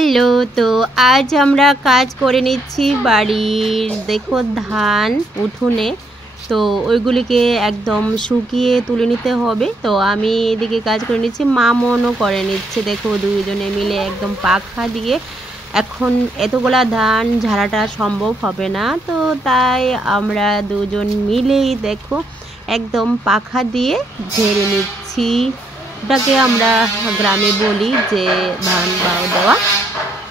Hello, তো আজ আমরা কাজ করে নিচ্ছি বাড়ির। দেখো ধান উঠোনে, তো ওইগুলিকে একদম শুকিয়ে তুলে নিতে হবে। তো আমি এদিকে কাজ করে নিচ্ছি, মামনও করে নিচ্ছে। দেখো দুইজনে মিলে একদম পাখা দিয়ে, এখন এতগুলা ধান ঝাড়াটা সম্ভব হবে না, তো তাই আমরা দুজন মিলেই দেখো একদম পাখা দিয়ে ঝেড়ে নিচ্ছি। ওটাকে আমরা গ্রামে বলি যে ধান বাও দেওয়া।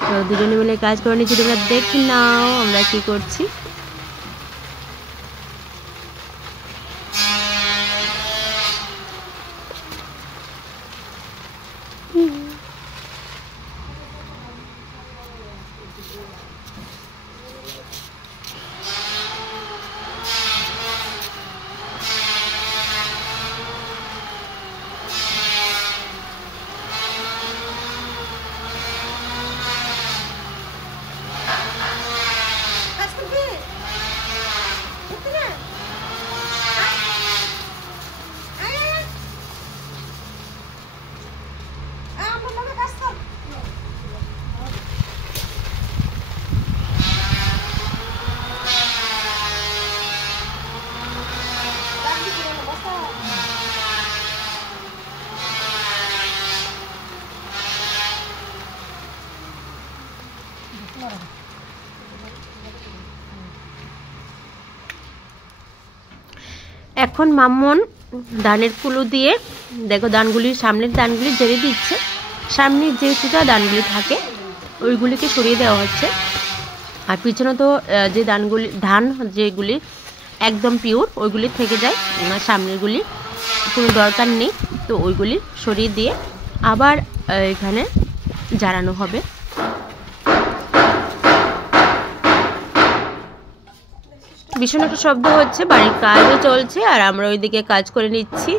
তো দুজনে মিলে কাজ করে নিচ্ছি, তোমরা দেখে নাও আমরা কি করছি। এখন মামন ধানের কুলো দিয়ে দেখো ধানগুলির সামনের ধানগুলি ঝেড়ে দিচ্ছে। সামনের যে চুটা ধানগুলি থাকে ওইগুলিকে সরিয়ে দেওয়া হচ্ছে, আর পিছনে তো যে ধান যেগুলি একদম পিওর ওইগুলি থেকে যায়, সামনেরগুলি কোনো দরকার নেই। তো ওইগুলি সরিয়ে দিয়ে আবার এখানে জ্বালানো হবে। ভীষণ একটা শব্দ হচ্ছে, বাড়ির কাজও চলছে আর আমরা ওইদিকে কাজ করে নিচ্ছি।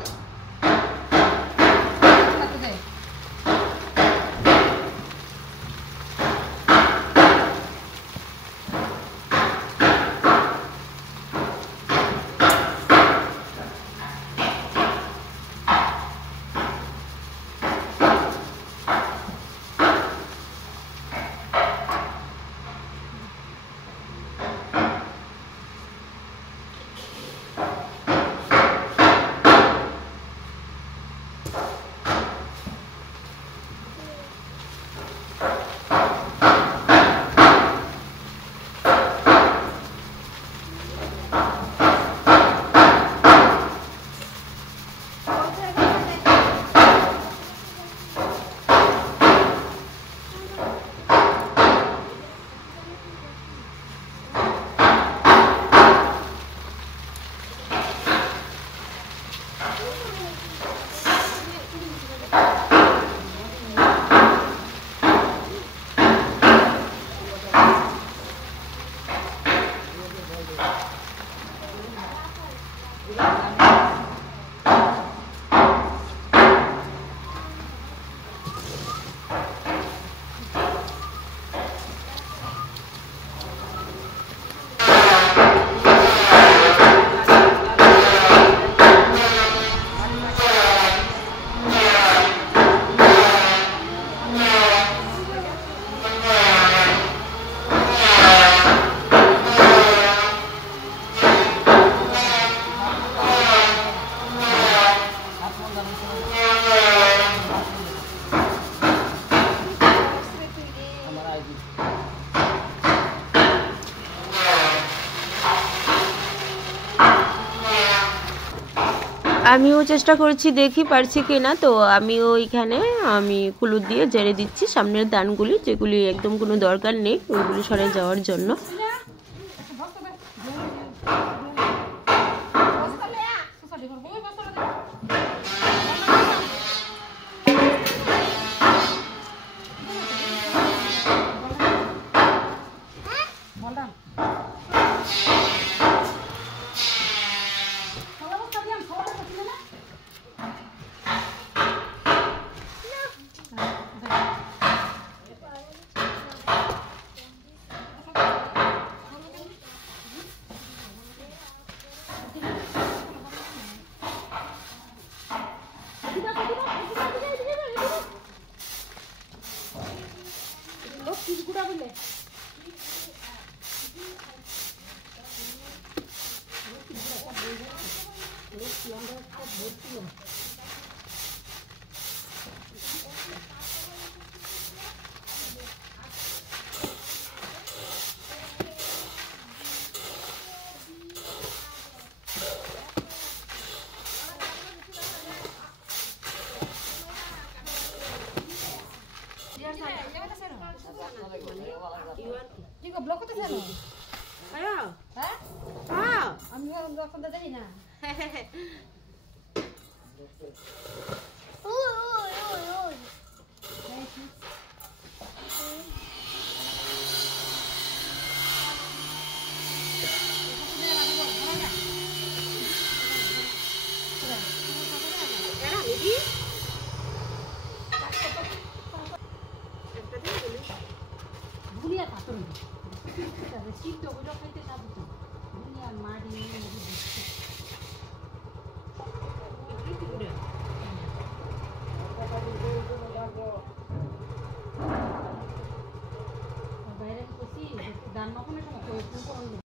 আমিও চেষ্টা করছি, দেখি পারছি কিনা। তো আমিও আমি কুলু দিয়ে ঝেড়ে দিচ্ছি সামনের ধানগুলি, যেগুলি একদম কোনো দরকার নেই ওইগুলি সরে যাওয়ার জন্য। লক্ষ্মীর গুড়া বলে Chico, blok itu sana. Ayo. Hah? Ah. Ami orang blok sana tadi na. Bulia tak turun. Kita bersih tu, udah kita sabut tu. Bulia madi ni lagi bersih. Itu udah. Bayar yang bersih, dan makan macam apa?